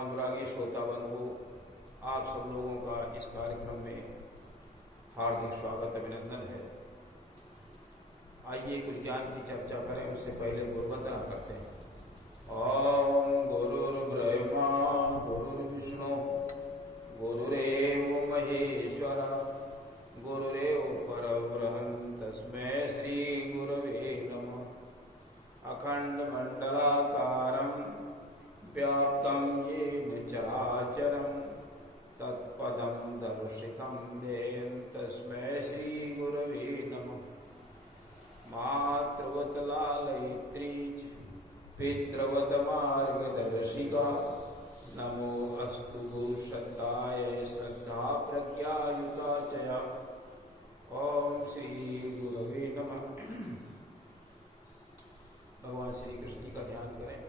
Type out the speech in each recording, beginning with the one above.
धर्मानुरागी श्रोता बंधु, आप सब लोगों का इस कार्यक्रम में हार्दिक स्वागत अभिनंदन है। आइए कुछ ज्ञान की चर्चा करें, उससे पहले गुरुवंदना करते हैं। ओम गुरुर्ब्रह्मा गुरुर्विष्णु गुरुरेव महेश्वर गुरुरेव परब्रह्म तस्मै श्री गुरवे नमः। अखंड मंडलाकारं व्याप्तं येन चराचरं तत्पदं दर्शितं येन तस्मै श्री गुरवे नमः। मातृवत लालयित्री पितृवत मार्गदर्शिका नमो अस्तु गुरुश्रद्धायै श्रद्धा प्रज्ञायुता च। ओम श्री गुरवे नमः। भगवान श्री कृष्ण जी का ध्यान करें।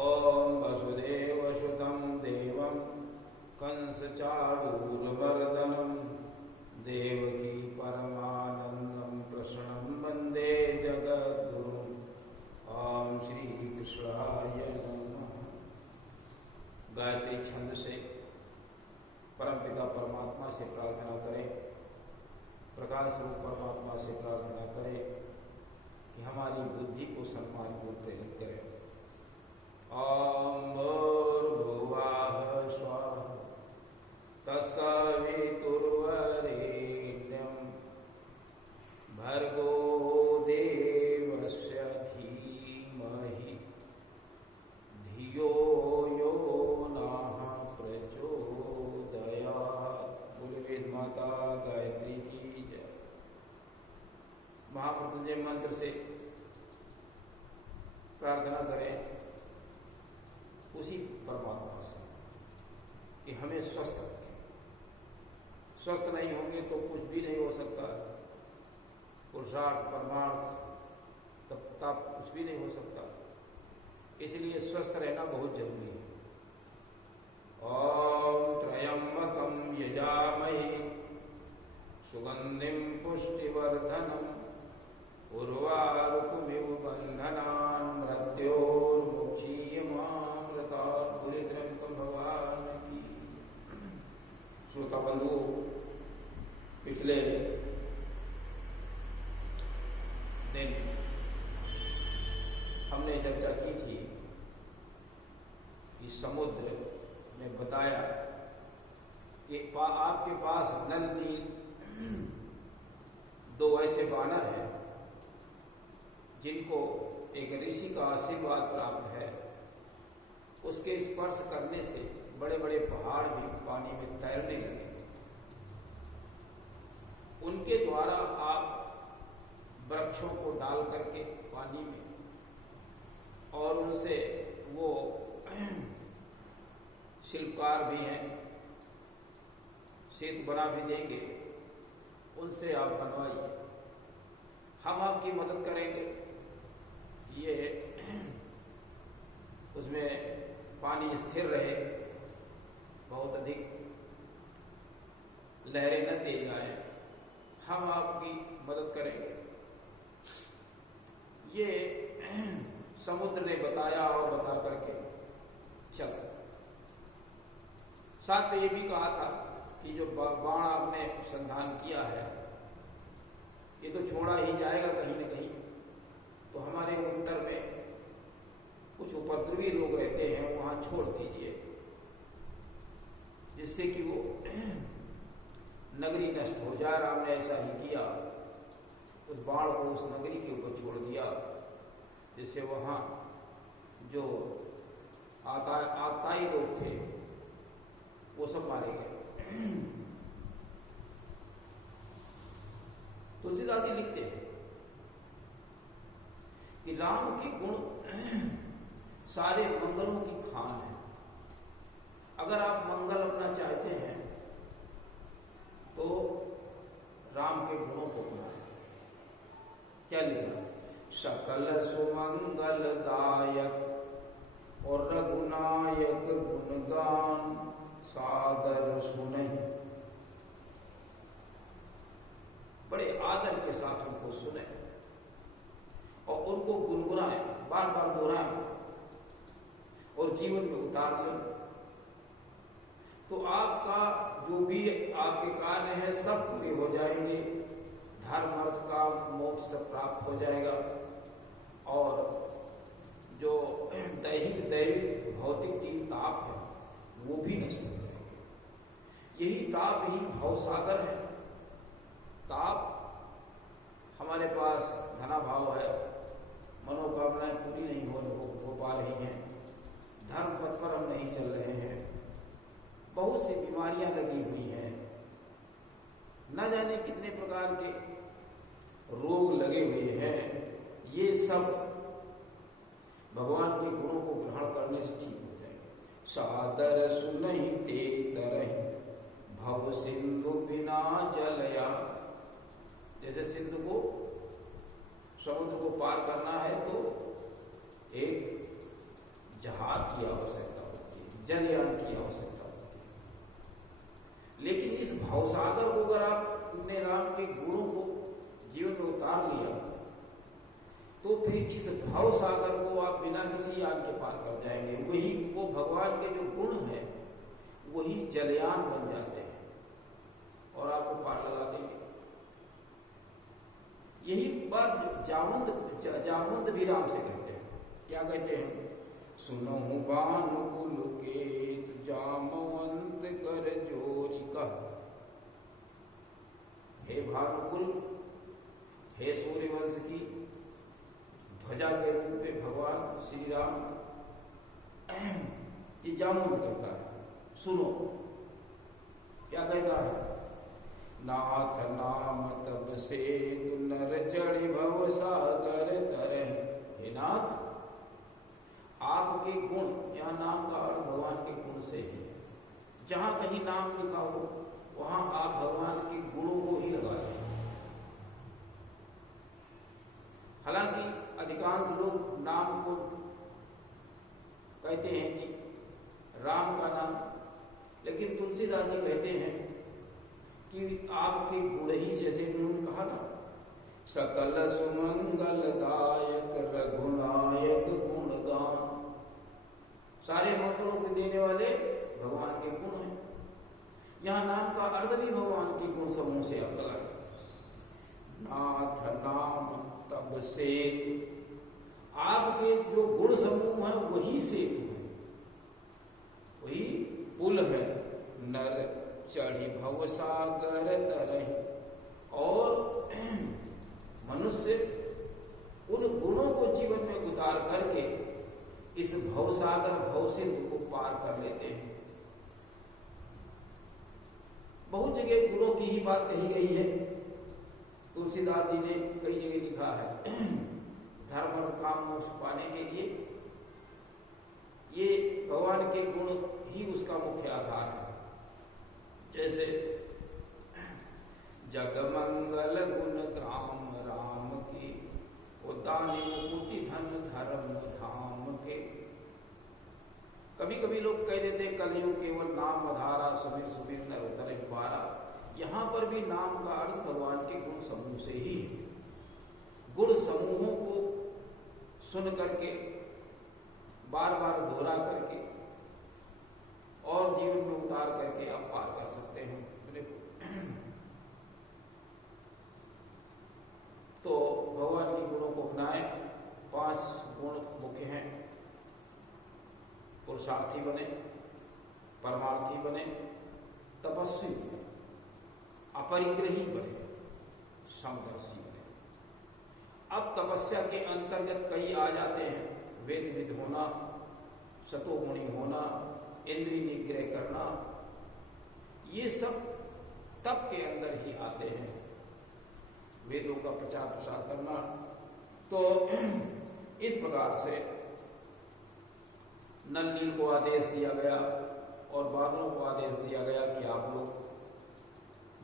ओम वसुदेव सुतं देवं कंस चाणूरमर्दनं देवकी परमानंदं कृष्णं वंदे जगद्गुरुम्। ओम श्री कृष्णाय नमः। गायत्री छंद से परमपिता परमात्मा से प्रार्थना करें, प्रकाश रूप परमात्मा से प्रार्थना करें कि हमारी बुद्धि को सन्मान को प्रेरित करें। ओम भूर्भुवः स्वः तत्सवितुर्वरेण्यं भर्गो देवस्य धीमहि धियो यो नः प्रचोदयात्। बोले वेद माता गायत्री की जय। महामृत्युंजय मंत्र से प्रार्थना करें उसी परमात्मा से कि हमें स्वस्थ रखें। स्वस्थ नहीं होंगे तो कुछ भी नहीं हो सकता। पुरुषार्थ परमार्थ तब कुछ भी नहीं हो सकता। इसलिए स्वस्थ रहना बहुत जरूरी है। ओम त्र्यंबकं यजामहे सुगंधिं पुष्टिवर्धनम् उर्वारुकमिव बन्धनान् मृत्योर्मुक्षीयमामृतात्। बोले त्र्यंबक भगवान की। श्रोता बंधु, पिछले दिन हमने चर्चा की थी कि समुद्र में बताया कि आपके पास नल नील दो ऐसे बानर हैं जिनको एक ऋषि का आशीर्वाद प्राप्त है। उसके स्पर्श करने से बड़े बड़े पहाड़ भी पानी में तैरने लगे। उनके द्वारा आप वृक्षों को डाल करके पानी में और उनसे वो शिल्पकार भी हैं, सेतु बना भी देंगे, उनसे आप बनवाइए, हम आपकी मदद करेंगे। ये उसमें पानी स्थिर रहे, बहुत अधिक लहरें न तेज आए, हम आपकी मदद करेंगे। ये समुद्र ने बताया और बता करके चला। साथ में ये भी कहा था कि जो बाण आपने संधान किया है ये तो छोड़ा ही जाएगा कहीं न कहीं, तो हमारे उत्तर में कुछ उपद्रवी लोग रहते हैं, वहां छोड़ दीजिए, जिससे कि वो नगरी नष्ट हो जाए। राम ने ऐसा ही किया, उस बाण को उस नगरी के ऊपर छोड़ दिया, जिससे वहां जो आताई लोग थे वो सब मारे गए। तुलसीदास जी लिखते हैं कि राम के गुण सारे मंगलों की खान है। अगर आप मंगल अपना चाहते हैं तो राम के गुणों को अपनाएं। क्या लिखा? सकल सुमंगल दायक और रघुनायक गुणगान सादर सुने। बड़े आदर के साथ उनको सुने और उनको गुनगुनाएं, बार बार दोहराएं और जीवन में उतार लें, तो आपका जो भी आपके कार्य हैं सब पूरे हो जाएंगे, धर्म अर्थ काम मोक्ष सब प्राप्त हो जाएगा, और जो दैहिक दैविक भौतिक तीन ताप है वो भी नष्ट हो जाएंगे। यही ताप ही भवसागर है। ताप हमारे पास धनाभाव है, मनोकामनाएं पूरी नहीं हो पा रही हैं, धर्म पथ पर हम नहीं चल रहे हैं, बहुत सी बीमारियां लगी हुई हैं, न जाने कितने प्रकार के रोग लगे हुए हैं। ये सब भगवान के गुणों को ग्रहण करने से ठीक हो जाएंगे। सादर सुनहि ते तरहि भव सिंधु बिना जलया। जैसे सिंधु को, समुद्र को पार करना है तो एक जहाज की आवश्यकता होती है, जलयान की आवश्यकता होती है। लेकिन इस भवसागर को अगर आपने राम के गुणों को जीवन में उतार लिया तो फिर इस भवसागर को आप बिना किसी यान के पार कर जाएंगे। वही वो भगवान के जो गुण हैं वही जलयान बन जाते हैं और आपको पार लगा देंगे। यही बात जामवंत भी राम से कहते हैं। क्या कहते हैं? सुनहु भानुकुल केत जामवंत कर जोरी कह। हे भानुकुल, हे सूर्यवंश की ध्वजा के रूप में भगवान श्री राम ये जामवंत कहता है, सुनो। क्या कहता है? नाथ नाम तब से नर चढ़ी भव सागर तरे। हे नाथ, आपके गुण, यहाँ नाम का अर्थ भगवान के गुण से है। जहां कहीं नाम लिखा हो वहां आप भगवान के गुणों को ही लगा दें। हालांकि अधिकांश लोग नाम को कहते हैं कि राम का नाम, लेकिन तुलसीदास जी कहते हैं कि आपके गुण ही, जैसे उन्होंने कहा ना, सकल सुमंगलदायक रघुनायक गुणगान। सारे मंगलों को देने वाले भगवान के गुण हैं। यहां नाम का अर्थ भी भगवान के गुण समूह से आप लगाए। नाथ नाम तब से, आपके जो गुण समूह है वही सेतु है, वही पुल है। नर चढ़ी भव सागर तरहि, और मनुष्य उन गुणों को जीवन में उतार करके इस भवसागर भवसिंधु को पार कर लेते हैं। बहुत जगह गुणों की ही बात कही गई है। तुलसीदास जी ने कई जगह लिखा है, धर्म और काम मोक्ष पाने के लिए ये भगवान के गुण ही उसका मुख्य आधार है। जैसे जगमंगल गुण राम राम की, दानी मुकुति धन धर्म धाम के। कभी कभी लोग कह देते कलयुग केवल नाम आधारा, सुबीर सुबीर नर उतर पारा। यहां पर भी नाम का अर्थ भगवान के गुण समूह से ही है। गुण समूहों को सुन करके, बार बार दोहरा करके और जीवन में उतार करके आप पार कर सकते हैं। तो भगवान के गुणों को अपनाएं। 5 गुण मुख्य हैं। पुरुषार्थी बने, परमार्थी बने, तपस्वी बने, अपरिग्रही बने, समदर्शी बने। अब तपस्या के अंतर्गत कई आ जाते हैं। वेद विद होना, सतोगुणी होना, इंद्रिय निग्रह करना, ये सब तप के अंदर ही आते हैं। वेदों का प्रचार प्रसार करना। तो इस प्रकार से नल नील को आदेश दिया गया और बादलों को आदेश दिया गया कि आप लोग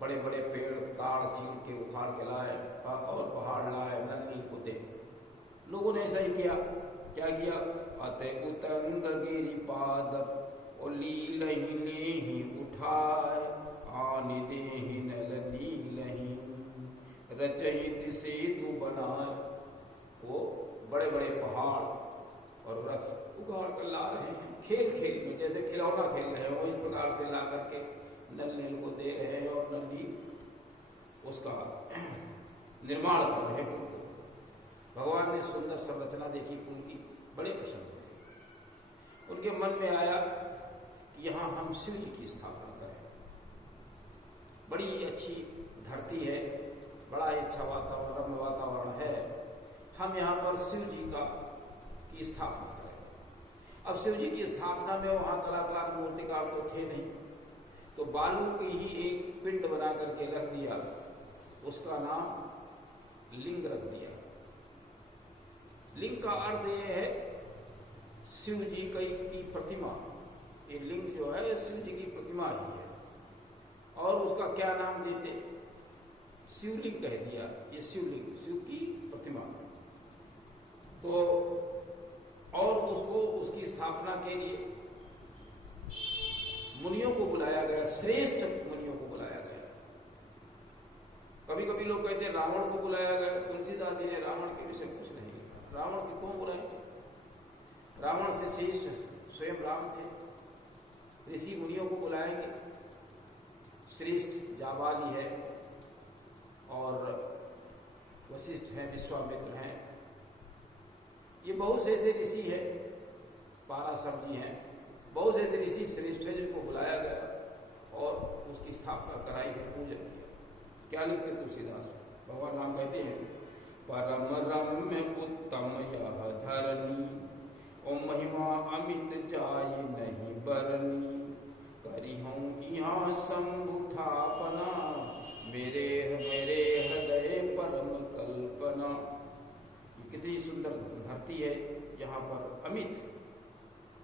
बड़े बड़े पेड़ ताड़ चीर के उखाड़ के लाए और पहाड़ लाए, नल नील को दे। लोगों ने ऐसा ही किया। क्या किया? अतः उतंग गिरिपाद और लील ही उठाए, आनि देहि नल नीलहि रचहित सेतु बनाए। वो बड़े बड़े पहाड़ और वृक्ष उगाड़ कर ला रहे हैं, खेल खेल में जैसे खिलौना खेल रहे हो इस प्रकार से ला करके नल नील को दे रहे हैं और नंदी उसका निर्माण कर रहे हैं पुल को। भगवान ने सुंदर संरचना देखी पुल की, बड़े प्रसन्न हुए। उनके मन में आया कि यहाँ हम शिव जी की स्थापना करें। बड़ी अच्छी धरती है, बड़ा अच्छा वातावरण है, हम यहाँ पर शिव जी की स्थापना करें। अब शिव जी की स्थापना में वहाँ कलाकार मूर्तिकार तो थे नहीं, तो बालू की ही एक पिंड बना करके रख दिया, उसका नाम लिंग रख दिया। लिंग का अर्थ यह है शिव जी की प्रतिमा। ये लिंग जो है शिव जी की प्रतिमा ही है, और उसका क्या नाम देते, शिवलिंग कह दिया। ये शिवलिंग, शिव की प्रतिमा। तो और उसको उसकी स्थापना के लिए मुनियों को बुलाया गया, श्रेष्ठ मुनियों को बुलाया गया। कभी कभी लोग कहते हैं रावण को बुलाया गया। तुलसीदास जी ने रावण के विषय कुछ नहीं लिखा। रावण को कौन बुलाएंगे? रावण से श्रेष्ठ स्वयं राम थे। ऋषि मुनियों को बुलाएंगे, श्रेष्ठ जाबाली है और वशिष्ठ हैं, विश्वामित्र हैं, ये बहुत से ऐसे ऋषि हैं, पाराशर जी हैं, बहुत से ऋषि श्रेष्ठ है जिनको बुलाया गया और उसकी स्थापना कराई, पूजन किया। क्या लिखते तुलसीदास भगवान राम कहते हैं, परम रम्य उत्तम यह धरणी, ओ महिमा अमित जाय नहीं बरनी, करी हूँ यहाँ शंभु थापना, मेरे हृदय परम कल्पना। कितनी सुंदर धरती है यहाँ पर,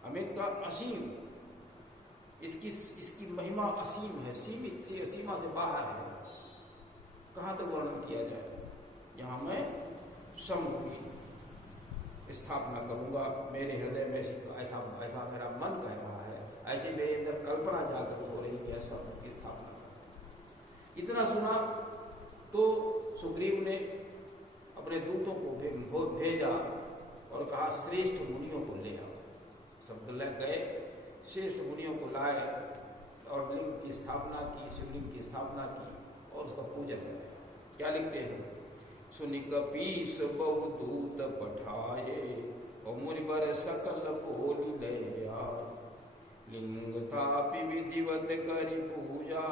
अमित का असीम, इसकी महिमा असीम है, सीमित से सीमा से बाहर है। कहाँ तक वर्णन किया जाए। यहाँ मैं शंभु की स्थापना करूंगा, मेरे हृदय में ऐसा मेरा मन कह रहा है, ऐसे मेरे अंदर कल्पना जागृत हो रही है शंभु की स्थापना कर। इतना सुना तो सुग्रीव ने अपने दूतों को भेजा और कहा श्रेष्ठ मुनियों को ले आओ। सब गए, श्रेष्ठ मुनियों को लाए और लिंग की स्थापना की, शिवलिंग की स्थापना की और उसका पूजन किया। क्या लिखते हैं, सुनि कपीस बहु दूत पठाए, और मुनिवर सकल बोली लया, लिंग थापि विधिवत करि पूजा,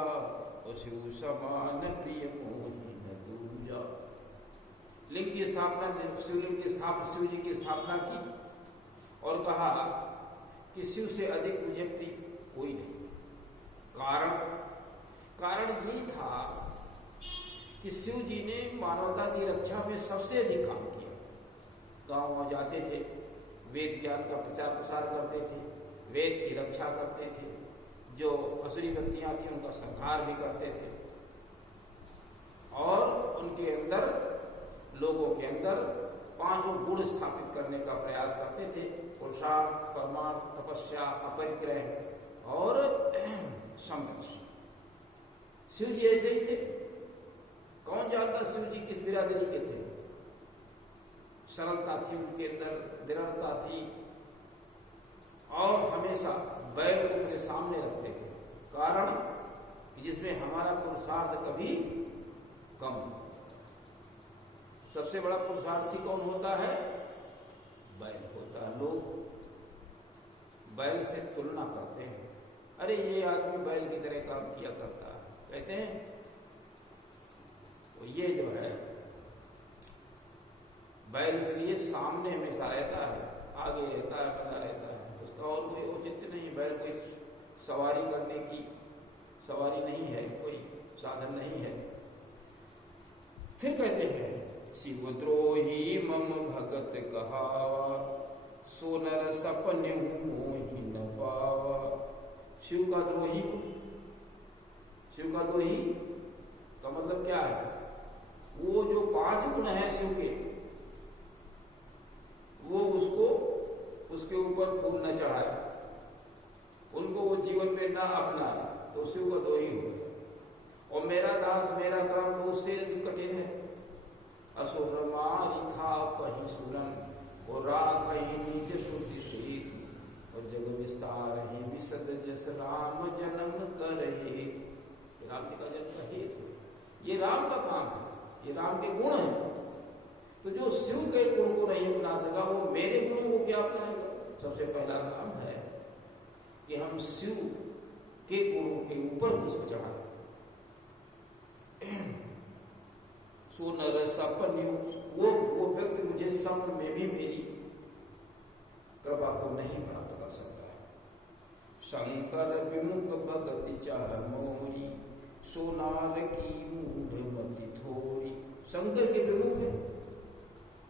और शिव समान प्रिय मोहि न दूजा। लिंग की स्थापना, शिवलिंग की स्थापना, शिव जी की स्थापना की और कहा कि शिव से अधिक मुझे प्रिय कोई नहीं। कारण ये था कि शिव जी ने मानवता की रक्षा में सबसे अधिक काम किया। गांव जाते थे, वेद ज्ञान का प्रचार प्रसार करते थे, वेद की रक्षा करते थे, जो असुरी व्यक्तियां थी उनका संहार भी करते थे, और उनके अंदर, लोगों के अंदर पांचों गुण स्थापित करने का प्रयास करते थे, पुरुषार्थ, परमार्थ, तपस्या, अपरिग्रह और संघर्ष। शिव जी ऐसे ही थे। कौन जानता शिव जी किस बिरादरी के थे। सरलता थी उनके अंदर, दृढ़ता थी, और हमेशा बैल को अपने सामने रखते थे। कारण कि जिसमें हमारा पुरुषार्थ कभी कम नहीं। सबसे बड़ा पुरुषार्थी कौन होता है? बैल होता है। लोग बैल से तुलना करते हैं, अरे ये आदमी बैल की तरह काम किया करता है, कहते हैं तो ये जो है बैल इसलिए सामने हमेशा रहता है, आगे रहता है, बना रहता है, उसका और कोई औचित्य नहीं। बैल कोई सवारी करने की सवारी नहीं है, कोई साधन नहीं है। फिर कहते हैं, शिवद्रोही मम भगत कहावा, सोनर सपन्यु मोहि न पावा। शिव का द्रोही का मतलब क्या है? वो जो 5 गुण है शिव के, वो उसके ऊपर फूल न चढ़ाए, उनको वो जीवन में न अपनाए, तो शिव का द्रोही हो गया। और मेरा दास मेरा काम तो उससे कठिन है। असुर मारी था पही सुरन, और राखहि निज श्रुति शीत, और जग विस्तार ही विशद जस राम जन्म करहि। राम जी का जन्म का हेतु, ये राम का काम है, ये राम के गुण है। तो जो शिव के गुण को नहीं अपना सका वो मेरे गुणों को क्या अपनाएगा? सबसे पहला काम है कि हम शिव के गुणों के ऊपर पुष्प चढ़ाएं। सो नर सपन, वो व्यक्ति मुझे सपन में भी मेरी कृपा को नहीं प्राप्त कर सकता है। शंकर विमुख भगति चाह मोरी, सोनार की मूढ़ मति थोरी। शंकर के विमुख है,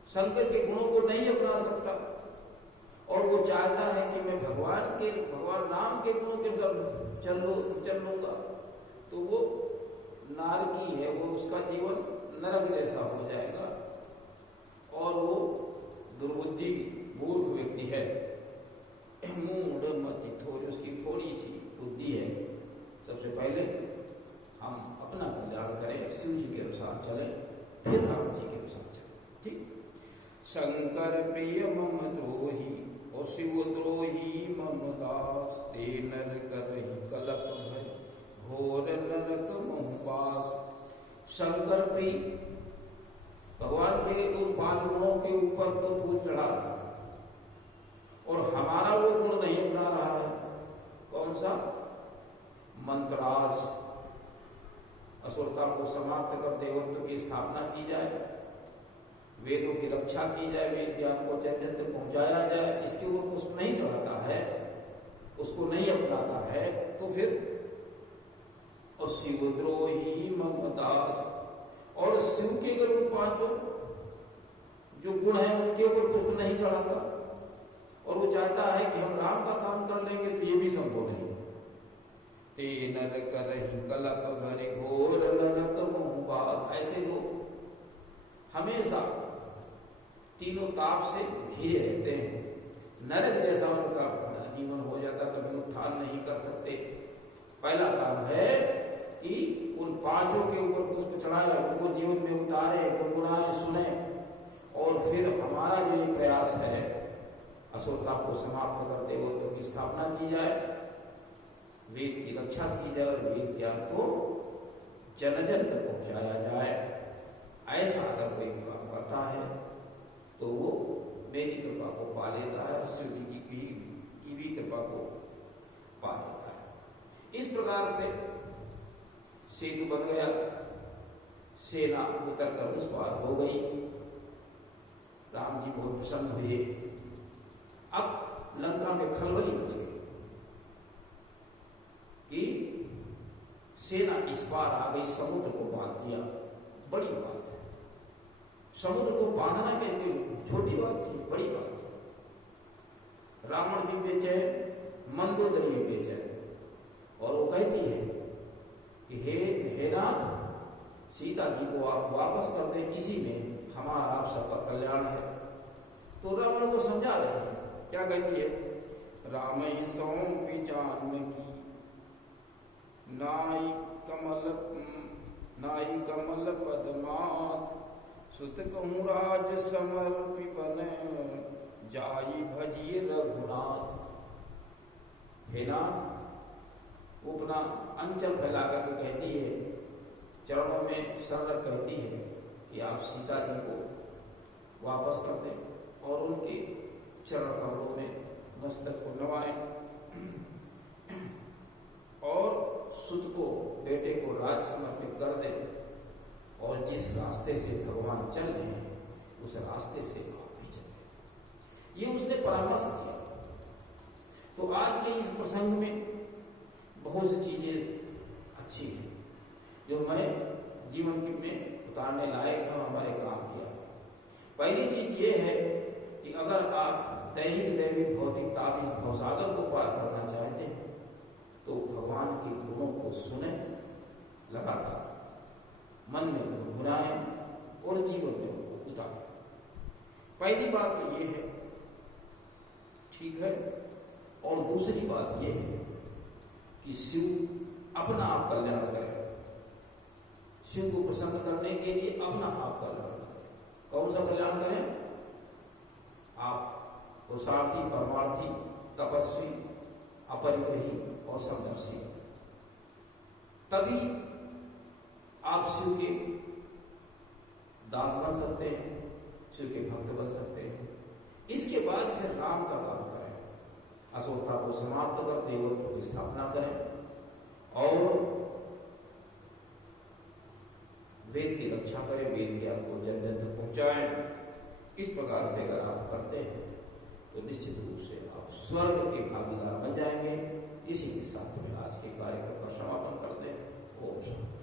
शंकर के गुणों को नहीं अपना सकता, और वो चाहता है कि मैं भगवान राम के गुणों के साथ चल लूंगा, तो वो नारकी है, वो उसका जीवन नरक जैसा हो जाएगा, और वो दुर्बुद्धि मूर्ख व्यक्ति है। मूढ़ मति थोड़ी, उसकी थोड़ी सी बुद्धि है। सबसे पहले हम अपना कल्याण करें, शिव जी के अनुसार चलें, फिर राम जी के अनुसार चलें। ठीक। शंकर प्रिय मम द्रोही, और शिव द्रोही मम दास। ते नर करहि कलप भय, घोर नरक मोह पास। शंकर प्रिय, भगवान के उन 5 गुणों के ऊपर तो फूल चढ़ा, और हमारा वो गुण नहीं अपना रहा है। कौन सा? मंत्राज, असुरता को समाप्त कर देवत्व की स्थापना की जाए, वेदों की रक्षा की जाए, वेद ज्ञान को जन जन तक पहुंचाया जाए, इसके ऊपर पुष्प नहीं चढ़ाता है, उसको नहीं अपनाता है, तो फिर और शिवद्रोही ममदास। और शिव के अगर उन 5 जो गुण है उनके ऊपर पुष्प नहीं चढ़ाता, और वो चाहता है कि हम राम का काम कर लेंगे, तो ये भी संभव नहीं। ते नर करहि कलप भरि, घोर नरक मोह पास। ऐसे लोग हमेशा तीनों ताप से घिरे रहते हैं, नरक जैसा उनका जीवन हो जाता, कभी उत्थान नहीं कर सकते। पहला काम है कि उन 5 के ऊपर पुष्प चढ़ाए, उनको जीवन में उतारे, गुनगुनाए, सुने, और फिर हमारा जो ये प्रयास है असुरता को समाप्त करते देवत्व की स्थापना की जाए, वेद की रक्षा की जाए, और वेद ज्ञान को जन जन तक पहुंचाया जाए। ऐसा अगर कोई काम करता है तो वो मेरी कृपा को पा लेता है, शिव जी की भी कृपा को पा लेता है। इस प्रकार से सेतु बन गया, सेना उतर कर उस पार हो गई। राम जी बहुत प्रसन्न हुए। अब लंका में खलबली मच गई कि सेना इस पार आ गई, समुद्र को बांध दिया। बड़ी बात है, समुद्र को बांधना के कोई छोटी बात थी, बड़ी बात थी। रावण भी बेचैन, मंदोदरी भी बेचैन, और वो कहती है कि हे नाथ, सीता जी को आप वापस कर दें, इसी में हमारा आप सबका कल्याण है। तो रावण को समझा रहे हैं, क्या कहती है? राम ही सौंपी जानकी, नाई कमल पदमात। सुत कहूँ राज समर्पि बन, जाई भजिए रघुनाथ। हे नाथ, वो अपना अंचल फैला करके कहती है, चरणों में सरल कहती है कि आप सीता जी को वापस कर दें और उनके चरण कमलों में मस्तक को नवाएं, और सुत को, बेटे को राज समर्पित कर दें, और जिस रास्ते से भगवान चल रहे हैं उस रास्ते से आप भी चलें। ये उसने परामर्श किया। तो आज के इस प्रसंग में बहुत सी चीजें अच्छी हैं जो हमारे जीवन में उतारने लायक है, हमारे काम किया। पहली चीज ये है कि अगर आप दैहिक दैविक भौतिक ताप भवसागर को पार करना चाहते हैं तो भगवान के गुणों को सुने, लगातार मन में गुनगुनाएं और जीवन में उनको उतारें। पहली बात तो ये है, ठीक है। और दूसरी बात ये है कि शिव अपना आप कल्याण करें, शिव को प्रसन्न करने के लिए अपना आप कल्याण करें। कौन सा कल्याण करें? आप पुरुषार्थी, परमार्थी, तपस्वी, अपरिग्रही और समदर्शी, तभी आप शिव के दास बन सकते हैं, शिव के भक्त बन सकते हैं। इसके बाद फिर राम का काम करें, असुरता को समाप्त कर देवत्व की स्थापना करें और वेद की रक्षा करें, वेद ज्ञान को जन जन तक पहुंचाएं। इस प्रकार से अगर आप करते हैं तो निश्चित रूप से आप स्वर्ग के भागीदार बन जाएंगे। इसी के साथ में आज के कार्यक्रम का समापन करते हैं। ओम शांति।